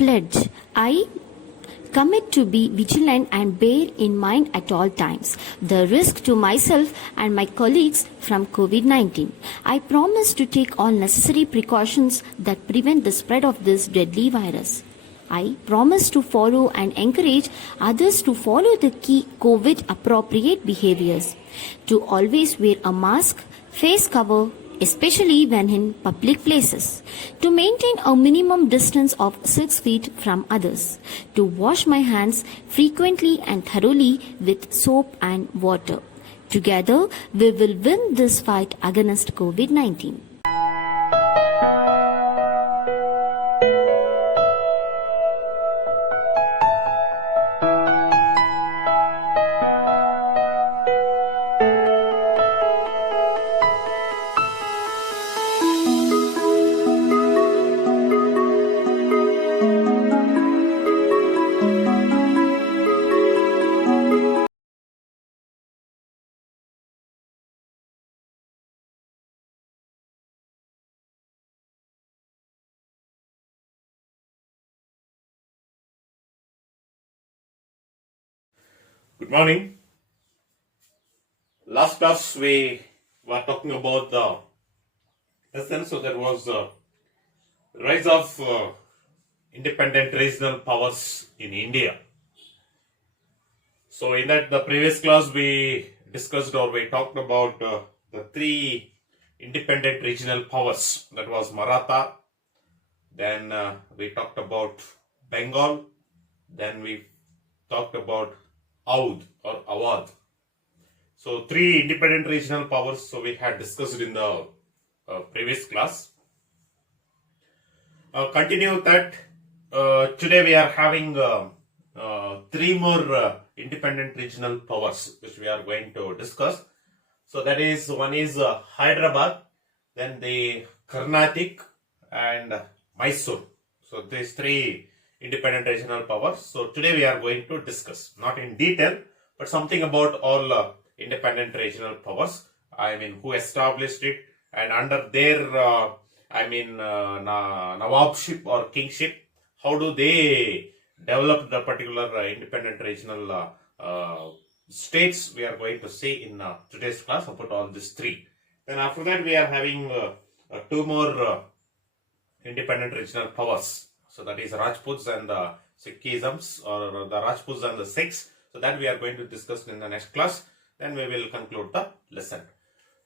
pledge. I commit to be vigilant and bear in mind at all times the risk to myself and my colleagues from COVID-19. I promise to take all necessary precautions that prevent the spread of this deadly virus. I promise to follow and encourage others to follow the key COVID appropriate behaviors, to always wear a mask, face cover, especially when in public places, to maintain a minimum distance of 6 feet from others, to wash my hands frequently and thoroughly with soap and water. Together, we will win this fight against COVID-19. Good morning. Last class we were talking about the lesson. So there was rise of independent regional powers in India. So in that the previous class we discussed or we talked about the three independent regional powers. That was Maratha. Then we talked about Bengal. Then we talked about Audh or Awadh. So three independent regional powers. So we had discussed in the previous class. Continue that. Today we are having three more independent regional powers which we are going to discuss. So that is, one is Hyderabad, then the Carnatic and Mysore. So these three independent regional powers. So today we are going to discuss, not in detail, but something about all independent regional powers. I mean, who established it, and under their, Nawabship or kingship, how do they develop the particular independent regional states. We are going to see in today's class about all these three. Then after that we are having two more independent regional powers. So that is Rajputs and the Sikhisms, or the Rajputs and the Sikhs. So that we are going to discuss in the next class. Then we will conclude the lesson.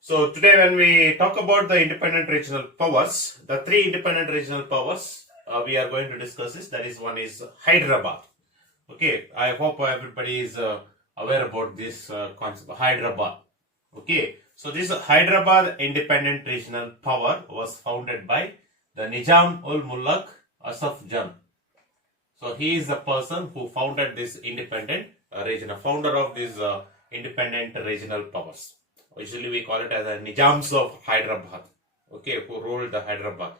So today when we talk about the independent regional powers, the three independent regional powers we are going to discuss is, that is, one is Hyderabad. Okay, I hope everybody is aware about this concept, Hyderabad. Okay, so this Hyderabad independent regional power was founded by the Nizam ul Mulk Asaf Jan. So he is the person who founded this independent region, founder of these independent regional powers. Usually we call it as the Nizams of Hyderabad. Okay, who ruled the Hyderabad.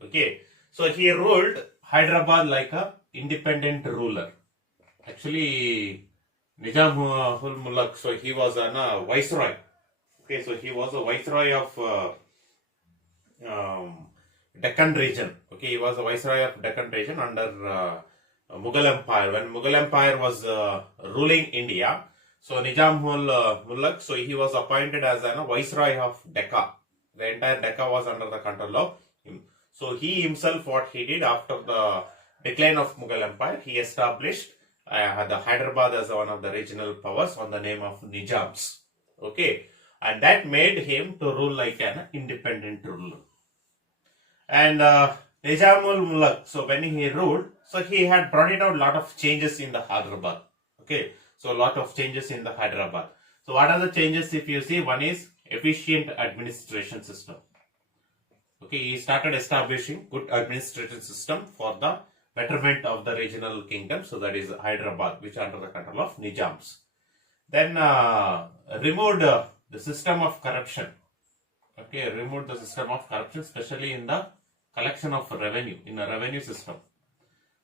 Okay, so he ruled Hyderabad like a independent ruler. Actually, Nizam ul Mulk, so he was a viceroy. Okay, so he was a viceroy of Deccan region. Okay, he was a viceroy of Deccan region under Mughal Empire. When Mughal Empire was ruling India, so Nizam ul Mulk, so he was appointed as a viceroy of Decca. The entire Decca was under the control of him. So he himself, what he did after the decline of Mughal Empire, he established the Hyderabad as one of the regional powers on the name of Nizams. Okay, and that made him to rule like an independent ruler. And Nizam ul Mulk, so when he ruled, so he had brought it out a lot of changes in the Hyderabad. Okay, so a lot of changes in the Hyderabad. So what are the changes? If you see, one is efficient administration system. Okay, he started establishing good administration system for the betterment of the regional kingdom. So that is Hyderabad, which under the control of Nizams. Then removed the system of corruption. Okay, removed the system of corruption, especially in the collection of revenue, in a revenue system.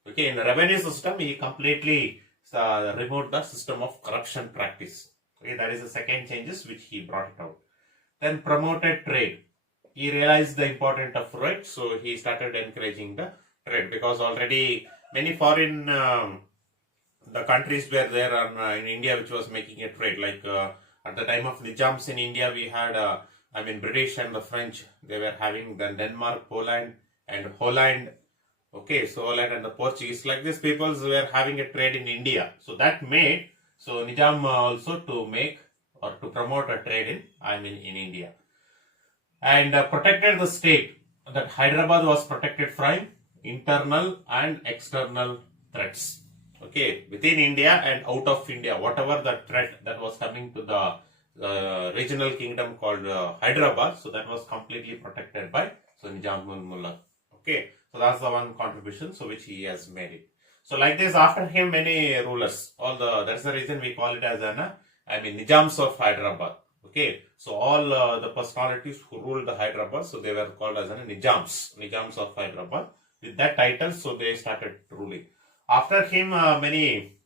Okay, in the revenue system, he completely removed the system of corruption practice. Okay, that is the second changes which he brought it out. Then promoted trade. He realized the importance of trade, so he started encouraging the trade, because already many foreign the countries were there in India which was making a trade. Like at the time of Nizams in India, we had British and the French. They were having then Denmark, Poland, and Holland. Okay, so Holland and the Portuguese. Like these peoples were having a trade in India. So that made Nizam also to make or to promote a trade in India, and protected the state. That Hyderabad was protected from internal and external threats. Okay, within India and out of India, whatever the threat that was coming to the regional kingdom called Hyderabad, so that was completely protected by Nizamul Mullah. Okay, so that's the one contribution which he has made it. So like this, after him many rulers. That's the reason we call it as Nizams of Hyderabad. Okay, so all the personalities who ruled the Hyderabad, so they were called as Nizams of Hyderabad. With that title, so they started ruling. After him, many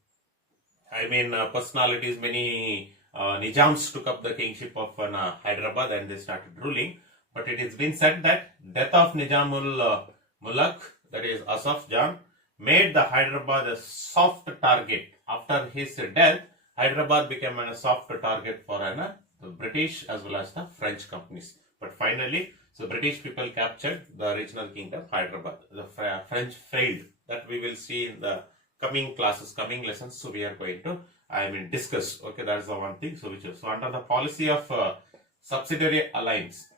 personalities, many Nizams took up the kingship of Hyderabad and they started ruling. But it has been said that death of Nizamul Mulak, that is Asaf Jan, made the Hyderabad a soft target. After his death, Hyderabad became a soft target for the British as well as the French companies. But finally, so British people captured the regional kingdom Hyderabad. The French failed. That we will see in the coming classes, coming lessons. So we are going to discuss. Okay, that's the one thing. So under the policy of subsidiary alliance.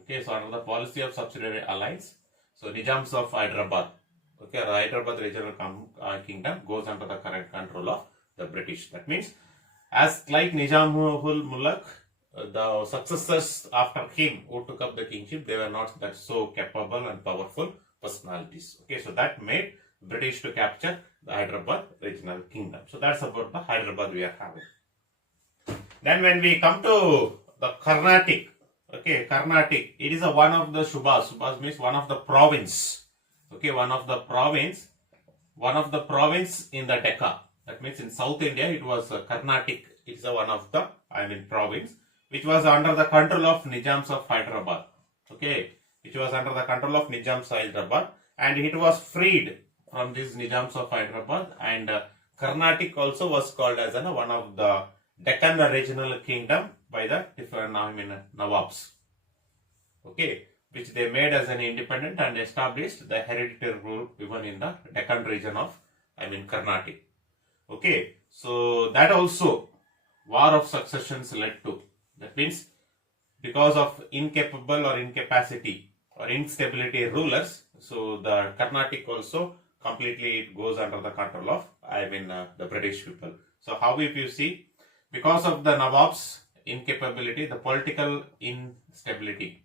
Okay, so under the policy of subsidiary alliance, so Nizams of Hyderabad. Okay, the Hyderabad regional kingdom goes under the current control of the British. That means, as like Nizamul Mulak, the successors after him who took up the kingship, they were not that so capable and powerful personalities. Okay, so that made British to capture the Hyderabad regional kingdom. So that's about the Hyderabad we are having. Then when we come to the Carnatic, okay, Carnatic, it is one of the Subhas. Subhas means one of the province. Okay, one of the province in the Decca. That means in South India, it was Carnatic. It's one of the province, which was under the control of Nizams of Hyderabad. Okay, which was under the control of Nizams of Hyderabad, and it was freed from these Nizams of Hyderabad, and Carnatic also was called as one of the Deccan regional kingdom by the different Nawabs. Okay, which they made as an independent and established the hereditary rule even in the Deccan region of Carnatic. Okay, so that also war of successions led to. That means because of incapable or incapacity or instability rulers, so the Carnatic also completely goes under the control of the British people. So how, if you see, because of the Nawab's incapability, the political instability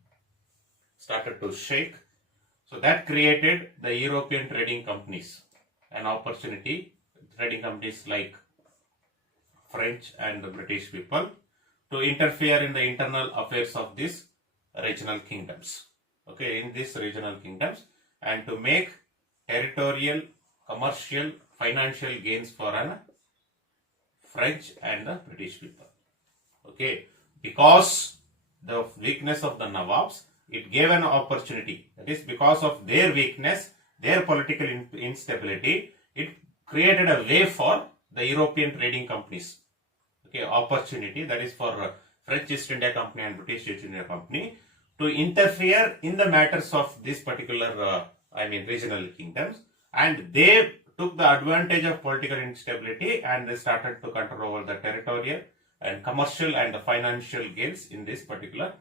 started to shake. So that created the European trading companies an opportunity, trading companies like French and the British people, to interfere in the internal affairs of these regional kingdoms. Okay, in these regional kingdoms, and to make territorial, commercial, financial gains for French and the British people. Okay, because the weakness of the Nawabs, it gave an opportunity. That is, because of their weakness, their political instability, it created a way for the European trading companies. Okay, opportunity, that is for French East India Company and British East India Company, to interfere in the matters of this particular regional kingdoms, and they took the advantage of political instability and they started to control over the territorial and commercial and the financial gains in this particular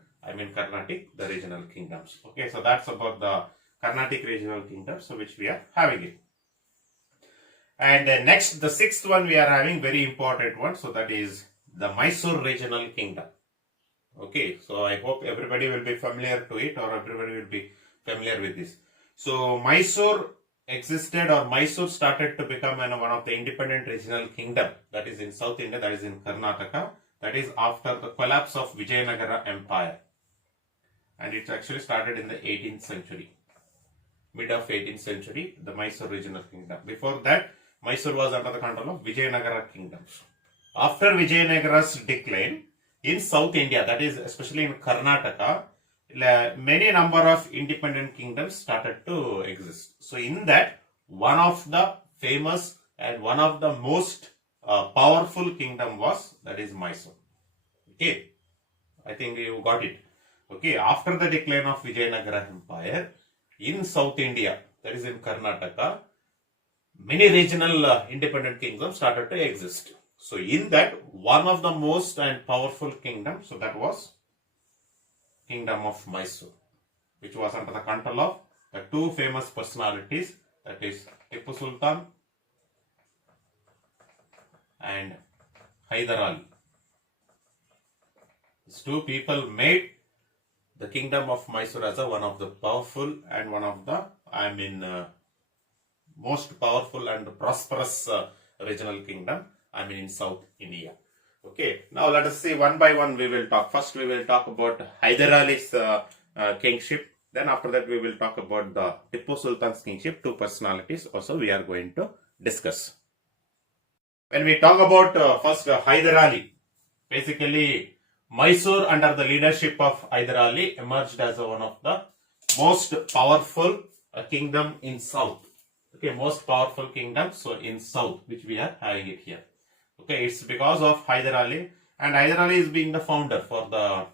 Carnatic, the regional kingdoms. Okay, so that's about the Carnatic regional kingdoms, so which we are having it. And next, the sixth one we are having, very important one, so that is the Mysore regional kingdom. Okay, so I hope everybody will be familiar to it, or everybody will be familiar with this. So Mysore existed, or Mysore started to become one of the independent regional kingdom, that is in South India, that is in Karnataka, that is after the collapse of Vijayanagara Empire. And it actually started in the 18th century, mid of 18th century, the Mysore regional kingdom. Before that, Mysore was under the control of Vijayanagara kingdoms. After Vijayanagara's decline, in South India, that is especially in Karnataka, many number of independent kingdoms started to exist. So in that, one of the famous and one of the most powerful kingdom was, that is Mysore. Okay, I think you got it. Okay, after the decline of Vijayanagara Empire in South India, that is in Karnataka, many regional independent kingdoms started to exist. So in that, one of the most and powerful kingdom, so that was Kingdom of Mysore, which was under the control of the two famous personalities, that is Tipu Sultan and Hyder Ali. These two people made the Kingdom of Mysore as one of the powerful and one of the, most powerful and prosperous regional kingdom, in South India. Okay, now let us see one by one we will talk. First we will talk about Hyder Ali's kingship. Then after that we will talk about the Tipu Sultan's kingship, two personalities also we are going to discuss. When we talk about first Hyder Ali, basically Mysore under the leadership of Hyder Ali emerged as one of the most powerful kingdom in South. Okay, most powerful kingdom, so in South, which we are having it here. Okay, it's because of Hyder Ali, and Hyder Ali is being the founder for the,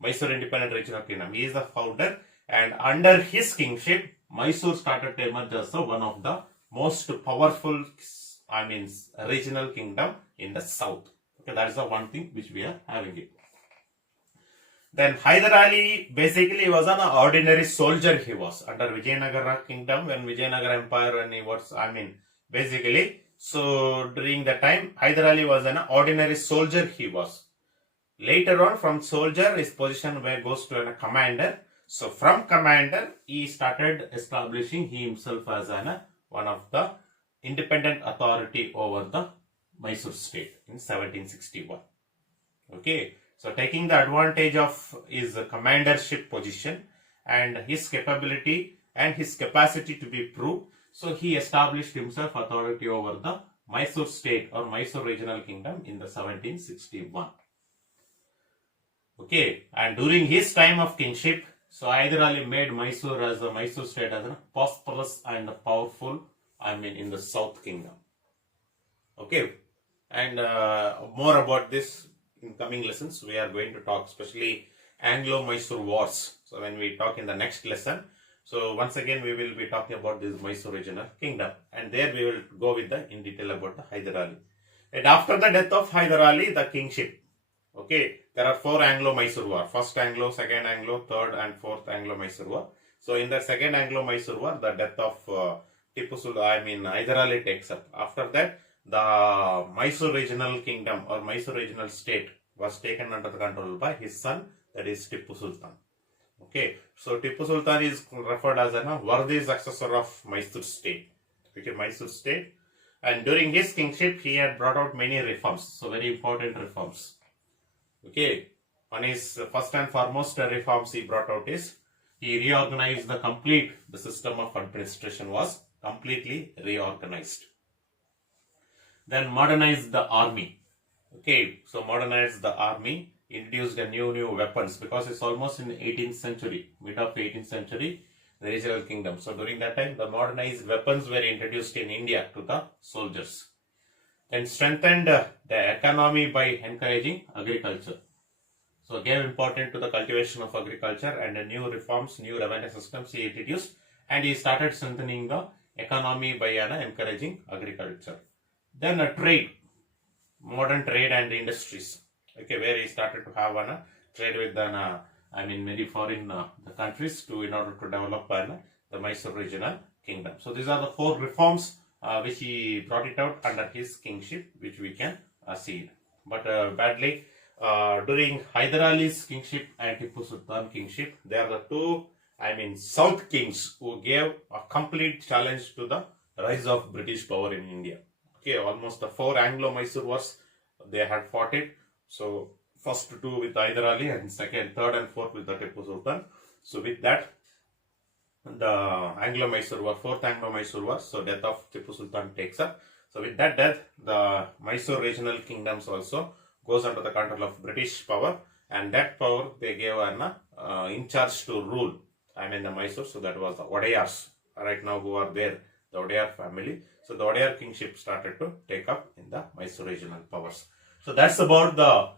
Mysore Independent Regional Kingdom. He is the founder, and under his kingship, Mysore started to emerge as one of the most powerful, regional kingdom in the South. Okay, that is the one thing which we are having it. Then Hyder Ali basically was an ordinary soldier. He was under Vijayanagara kingdom, when Vijayanagara Empire, when he was, basically, so during the time Hyder Ali was an ordinary soldier. He was. Later on, from soldier, his position where goes to a commander. So from commander, he started establishing himself as one of the independent authority over the Mysore state in 1761. Okay, so taking the advantage of his commandership position and his capability and his capacity to be proved, so he established himself authority over the Mysore state or Mysore regional kingdom in the 1761. Okay, and during his time of kingship, so Hyder Ali made Mysore as a Mysore state as a prosperous and powerful, in the South Kingdom. Okay, and more about this in coming lessons. We are going to talk especially Anglo-Mysore wars. So when we talk in the next lesson, so once again we will be talking about this Mysore regional kingdom, and there we will go with the in detail about the Hyder Ali. And after the death of Hyder Ali, the kingship. Okay, there are four Anglo-Mysore war. First Anglo, second Anglo, third and fourth Anglo-Mysore war. So in the second Anglo-Mysore war, the death of Tipu Sultan, Hyder Ali takes up. After that, the Mysore regional kingdom or Mysore regional state was taken under the control by his son, that is Tipu Sultan. Okay, so Tipu Sultan is referred as a worthy successor of Mysore state. Okay, Mysore state. And during his kingship, he had brought out many reforms. So very important reforms. Okay, one is first and foremost reforms he brought out is he reorganized the system of administration was completely reorganized. Then modernized the army. Okay, so modernized the army, introduced a new weapons, because it's almost in the 18th century, mid of 18th century, the regional kingdom. So during that time, the modernized weapons were introduced in India to the soldiers. Then strengthened the economy by encouraging agriculture. So gave importance to the cultivation of agriculture, and new reforms, new revenue systems he introduced, and he started strengthening the economy by encouraging agriculture. Then a trade, modern trade and industries. Okay, where he started to have a trade with many foreign countries in order to develop the Mysore regional kingdom. So these are the four reforms which he brought it out under his kingship, which we can see it. But badly, during Hyder Ali's kingship and Tipu Sultan kingship, they are the two, South kings who gave a complete challenge to the rise of British power in India. Okay, almost the four Anglo-Mysore wars, they had fought it. So first two with Hyder Ali, and second, third and fourth with the Tipu Sultan. So with that, the Anglo-Mysore war, fourth Anglo-Mysore war, so death of Tipu Sultan takes up. So with that death, the Mysore regional kingdoms also goes under the control of British power, and that power they gave in charge to rule, the Mysore. So that was the Odayars. right now who are there, the Odear family. So the Odear kingship started to take up in the Mysore regional powers. So that's about the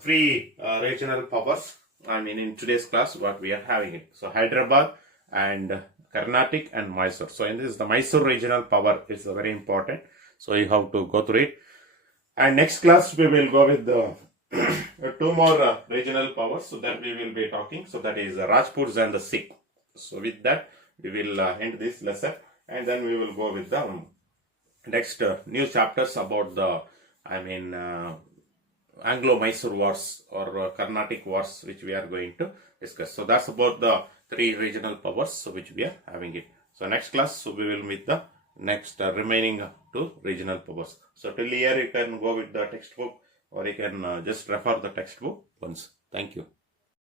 three regional powers. I mean, in today's class, what we are having it. So Hyderabad and Carnatic and Mysore. So in this, the Mysore regional power is very important. So you have to go through it. And next class, we will go with the two more regional powers. So that we will be talking. So that is the Rajputs and the Sikh. So with that, we will end this lesson. And then we will go with the next new chapters about the, Anglo-Mysore wars or Carnatic wars, which we are going to discuss. So that's about the three regional powers, so which we are having it. So next class, so we will meet the next remaining two regional powers. So till here you can go with the textbook, or you can just refer the textbook once. Thank you.